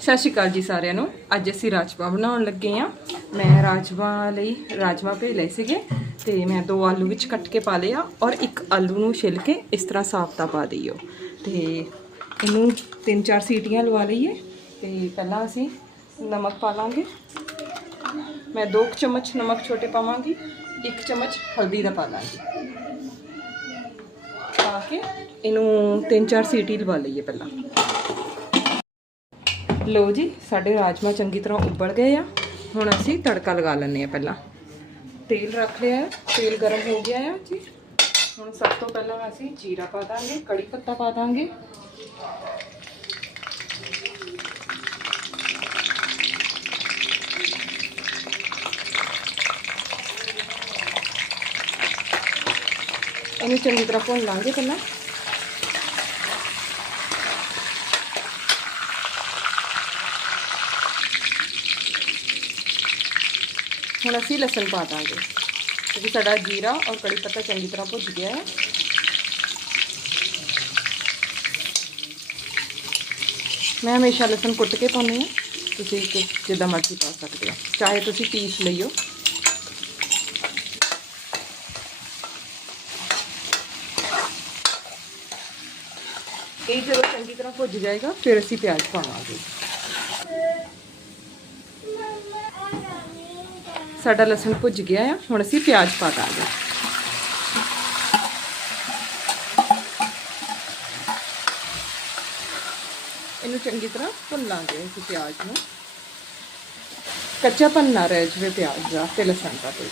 ਸਤਿ ਸ਼੍ਰੀ ਅਕਾਲ ਜੀ ਸਾਰਿਆਂ ਨੂੰ। ਅੱਜ ਅਸੀਂ ਰਾਜਮਾ ਬਣਾਉਣ ਲੱਗੇ ਆ ਮੈਂ ਰਾਜਮਾ ਲਈ ਰਾਜਮਾ ਭੇ ਲਏ ਸੀਗੇ ਤੇ ਮੈਂ ਦੋ ਆਲੂ ਵਿੱਚ ਕੱਟ ਕੇ ਪਾ ਲਿਆ ਔਰ ਇੱਕ ਆਲੂ ਨੂੰ ਛਿੱਲ ਕੇ ਇਸ ਤਰ੍ਹਾਂ ਸਾਫ਼ਤਾ ਪਾ ਦਈਓ। ਤੇ ਇਹਨੂੰ ਤਿੰਨ ਚਾਰ ਸੀਟੀਆਂ ਲਵਾ ਲਈਏ ਤੇ ਪਹਿਲਾਂ ਅਸੀਂ ਨਮਕ ਪਾ ਲਾਂਗੇ। ਮੈਂ 2 ਚਮਚ ਨਮਕ ਛੋਟੇ ਪਾਵਾਂਗੀ 1 ਚਮਚ ਹਲਦੀ ਦਾ ਪਾ ਲਾਂਗੀ। ਪਾ ਕੇ ਇਹਨੂੰ ਤਿੰਨ ਚਾਰ ਸੀਟੀ ਲਵਾ ਲਈਏ ਪਹਿਲਾਂ। ਲੋ ਜੀ, ਸਾਡੇ ਰਾਜਮਾ ਚੰਗੀ ਤਰ੍ਹਾਂ ਉਬਲ ਗਏ ਆ। ਹੁਣ ਅਸੀਂ ਤੜਕਾ ਲਗਾ ਲੈਂਦੇ ਆ ਪਹਿਲਾਂ। ਤੇਲ ਰੱਖ ਲਿਆ ਤੇਲ ਗਰਮ ਹੋ ਗਿਆ ਆ ਜੀ। ਹੁਣ ਸਭ ਤੋਂ ਪਹਿਲਾਂ ਅਸੀਂ ਜੀਰਾ ਪਾ ਦਾਂਗੇ, ਕੜੀ ਪੱਤਾ ਪਾ ਦਾਂਗੇ। ਇਹਨੂੰ ਚੰਗੀ ਤਰ੍ਹਾਂ ਭੁੰਨ ਲਾਂਗੇ ਪਹਿਲਾਂ। ਹੁਣ ਅਸੀਂ ਲਸਣ ਪਾ ਦਾਂਗੇ ਕਿਉਂਕਿ ਸਾਡਾ ਜੀਰਾ ਔਰ ਕੜੀ ਪੱਤਾ ਚੰਗੀ ਤਰ੍ਹਾਂ ਭੁੱਜ ਗਿਆ ਹੈ ਮੈਂ ਹਮੇਸ਼ਾ ਲਸਣ ਕੁੱਟ ਕੇ ਪਾਉਂਦੀ ਹਾਂ ਤੁਸੀਂ ਕਿ- ਜਿੱਦਾਂ ਮਰਜ਼ੀ ਪਾ ਸਕਦੇ ਹੋ ਚਾਹੇ ਤੁਸੀਂ ਪੀਸ ਲਈਓ ਇਹ ਜਦੋਂ ਚੰਗੀ ਤਰ੍ਹਾਂ ਭੁੱਜ ਜਾਏਗਾ ਫਿਰ ਅਸੀਂ ਪਿਆਜ਼ ਪਾਵਾਂਗੇ ਸਾਡਾ ਲਸਣ ਭੁੱਜ ਗਿਆ ਆ। ਹੁਣ ਅਸੀਂ ਪਿਆਜ਼ ਪਾ ਦਾਂਗੇ। ਇਹਨੂੰ ਚੰਗੀ ਤਰ੍ਹਾਂ ਭੁੰਨ ਲਾਂਗੇ ਅਸੀਂ ਪਿਆਜ਼ ਨੂੰ। ਕੱਚਾ ਨਾ ਰਹਿ ਜਾਵੇ ਪਿਆਜ਼ ਦਾ ਤੇ ਲਸਣ ਦਾ ਤੇ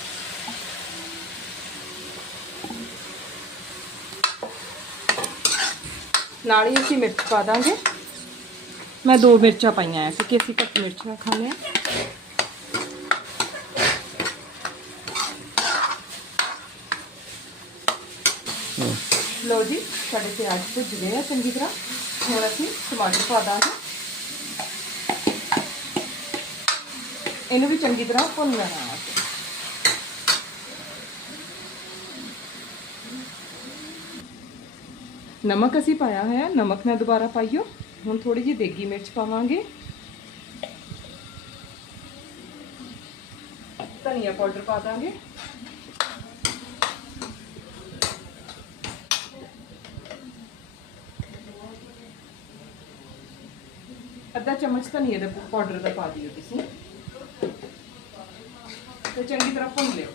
ਨਾਲ ਹੀ ਅਸੀਂ ਮਿਰਚ ਪਾ ਦਾਂਗੇ। ਮੈਂ ਦੋ ਮਿਰਚਾਂ ਪਾਈਆਂ ਆ, ਕਿਉਂਕਿ ਅਸੀਂ ਘੱਟ ਮਿਰਚ ਨਾ ਖਾਂਦੇ ਹਾਂ ਲਓ ਜੀ ਸਾਡੇ ਪਿਆਜ਼ ਭੁੱਜ ਗਏ ਆ ਚੰਗੀ ਤਰ੍ਹਾਂ ਹੁਣ ਅਸੀਂ ਟਮਾਟਰ ਪਾ ਦਾਂਗੇ ਇਹਨੂੰ ਵੀ ਚੰਗੀ ਤਰ੍ਹਾਂ ਭੁੰਨ ਲੈਣਾ ਹੈ ਨਮਕ ਅਸੀਂ ਪਾਇਆ ਹੋਇਆ ਨਮਕ ਨਾ ਦੁਬਾਰਾ ਪਾਈਓ ਹੁਣ ਥੋੜੀ ਜਿਹੀ ਦੇਗੀ ਮਿਰਚ ਪਾਵਾਂਗੇ ਧਨੀਆ ਪਾਊਡਰ ਪਾ ਦਾਂਗੇ ਅੱਧਾ ਚਮਚ ਧਨੀਏ ਦਾ ਪਾਊਡਰ ਦਾ ਪਾ ਦਿਓ ਤੁਸੀਂ। ਤੇ ਚੰਗੀ ਤਰ੍ਹਾਂ ਭੁੰਨ ਲਿਓ।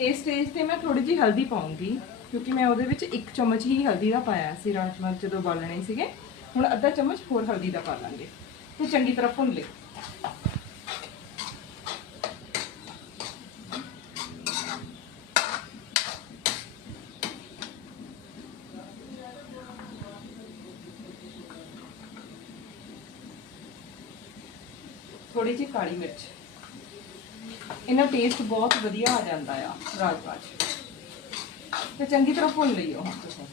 ਇਸ ਸਟੇਜ ਤੇ ਮੈਂ ਥੋੜੀ ਜਿਹੀ ਹਲਦੀ ਪਾਉਂਗੀ ਕਿਉਂਕਿ ਮੈਂ ਉਹਦੇ ਵਿੱਚ ਇੱਕ ਚਮਚ ਹੀ ਹਲਦੀ ਦਾ ਪਾਇਆ ਸੀ ਰਾਜਮਾ ਜਦੋਂ ਬਾਲਣੇ ਸੀਗੇ। ਹੁਣ ਅੱਧਾ ਚਮਚ ਹੋਰ ਹਲਦੀ ਦਾ ਪਾ ਲਾਂਗੇ। ਤੇ ਚੰਗੀ ਤਰ੍ਹਾਂ ਭੁੰਨ ਲਿਓ। ਥੋੜੀ ਜਿਹੀ ਕਾਲੀ ਮਿਰਚ। ਇਹਨਾਂ ਟੇਸਟ ਬਹੁਤ ਵਧੀਆ ਆ ਜਾਂਦਾ ਆ ਰਾਜਮਾ 'ਚ ਤੇ ਚੰਗੀ ਤਰ੍ਹਾਂ ਭੁੰਨ ਲਈਓ ਹੁਣ ਤੁਸੀਂ।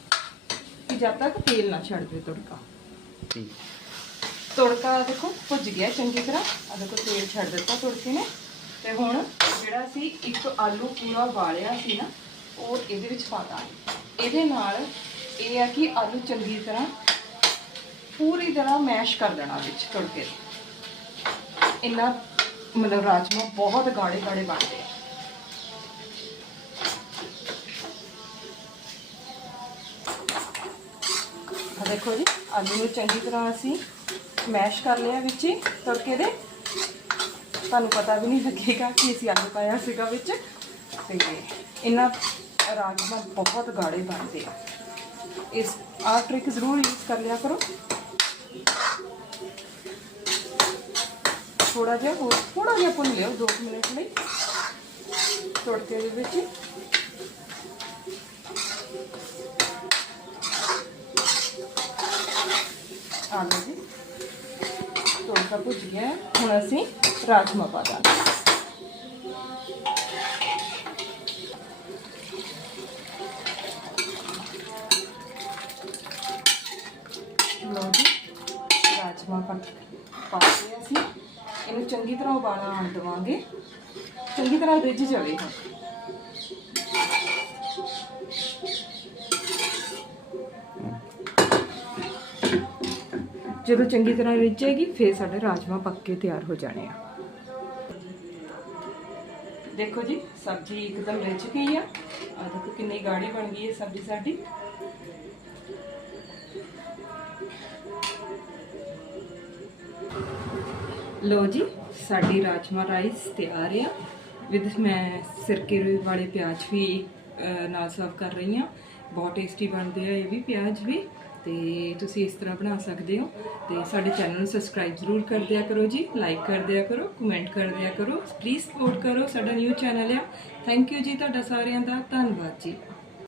ਕਿ ਜਦ ਤੱਕ ਤੇਲ ਨਾ ਛੱਡ ਦੇ ਤੜਕਾ। ਠੀਕ। ਤੜਕਾ ਦੇਖੋ ਭੁੱਜ ਗਿਆ ਚੰਗੀ ਤਰ੍ਹਾਂ। ਆ ਦੇਖੋ ਤੇਲ ਛੱਡ ਦਿੱਤਾ ਤੜਕੇ ਨੇ। ਤੇ ਹੁਣ ਜਿਹੜਾ ਸੀ ਇੱਕ ਆਲੂ ਪੂਰਾ ਵਾਲਿਆ ਸੀ ਨਾ ਉਹ ਇਹਦੇ ਵਿੱਚ ਪਾ ਦਾਂਗੇ। ਇਹਦੇ ਨਾਲ ਇਹ ਆ ਕਿ ਆਲੂ ਚੰਗੀ ਤਰ੍ਹਾਂ ਪੂਰੀ ਤਰ੍ਹਾਂ ਮੈਸ਼ ਕਰ ਦੇਣਾ ਵਿੱਚ ਤੜਕੇ ਦੇ ਇਹਨਾਂ ਮਤਲਬ ਰਾਜਮਾ ਬਹੁਤ ਗਾੜੇ ਗਾੜੇ ਬਣਦੇ ਆ। ਆ ਦੇਖੋ ਜੀ, ਆਲੂ ਨੂੰ ਚੰਗੀ ਤਰ੍ਹਾਂ ਅਸੀਂ ਮੈਸ਼ ਕਰ ਲਿਆ ਵਿੱਚ ਹੀ, ਤੜਕੇ ਦੇ। ਤੁਹਾਨੂੰ ਪਤਾ ਵੀ ਨਹੀਂ ਲੱਗੇਗਾ ਕਿ ਅਸੀਂ ਆਲੂ ਪਾਇਆ ਸੀਗਾ ਵਿੱਚ। ਤੇ ਇਹਨਾਂ ਰਾਜਮਾ ਬਹੁਤ ਗਾੜੇ ਬਣਦੇ ਆ। ਇਸ ਆਹ ਟ੍ਰਿਕ ਜ਼ਰੂਰ ਯੂਜ਼ ਕਰ ਲਿਆ ਕਰੋ। ਥੋੜਾ ਜਿਹਾ ਹੋਰ ਥੋੜਾ ਜਿਹਾ ਭੁੰਨ ਲਿਓ 2 ਮਿੰਟ ਲਈ। ਤੜਕੇ ਦੇ ਵਿੱਚ। ਆ ਜੀ। ਤੜਕਾ ਭੁੱਜ ਗਿਆ। ਹੈ। ਹੁਣ ਅਸੀਂ ਰਾਜਮਾ ਪਾ ਦਾਂਗੇ। ਲਓ ਜੀ, ਰਾਜਮਾ ਪਾ ਪਾ ਅਸੀਂ। ਇਹਨੂੰ ਚੰਗੀ ਤਰ੍ਹਾਂ ਉਬਾਲਾ ਆਉਣ ਦੇਵਾਂਗੇ। ਚੰਗੀ ਤਰ੍ਹਾਂ ਰਿੱਝ ਜਾਵੇ। ਜਦੋਂ ਚੰਗੀ ਤਰ੍ਹਾਂ ਰਿੱਝ ਜਾਏਗੀ ਫਿਰ ਸਾਡੇ ਰਾਜਮਾ ਪੱਕ ਕੇ ਤਿਆਰ ਹੋ ਜਾਣੇ ਆ। ਦੇਖੋ ਜੀ, ਸਬਜ਼ੀ ਇੱਕਦਮ ਰਿੱਝ ਗਈ ਆ। ਆ ਦੇਖੋ ਕਿੰਨੀ ਗਾੜੀ ਬਣ ਗਈ ਹੈ ਸਬਜ਼ੀ ਸਾਡੀ। ਲੋ ਜੀ, ਸਾਡੀ ਰਾਜਮਾ ਰਾਈਸ ਤਿਆਰ ਆ। ਵਿਦ ਮੈਂ ਸਿਰਕੇ ਵਾਲੇ ਪਿਆਜ਼ ਵੀ ਨਾਲ ਸਰਵ ਕਰ ਰਹੀ ਹਾਂ। ਬਹੁਤ ਟੇਸਟੀ ਬਣਦੇ ਆ ਇਹ ਵੀ ਪਿਆਜ਼ ਵੀ। ਤੇ ਤੁਸੀਂ ਇਸ ਤਰ੍ਹਾਂ ਬਣਾ ਸਕਦੇ ਹੋ। ਤੇ ਸਾਡੇ ਚੈਨਲ ਨੂੰ ਸਬਸਕ੍ਰਾਈਬ ਜ਼ਰੂਰ ਕਰ ਦਿਆ ਕਰੋ ਜੀ। ਲਾਈਕ ਕਰ ਦਿਆ ਕਰੋ ਕਮੈਂਟ ਕਰ ਦਿਆ ਕਰੋ। ਪਲੀਜ਼ ਸਪੋਰਟ ਕਰੋ ਸਾਡਾ ਨਿਊ ਚੈਨਲ ਆ। ਥੈਂਕ ਯੂ ਜੀ ਤੁਹਾਡਾ ਸਾਰਿਆਂ ਦਾ। ਧੰਨਵਾਦ ਜੀ।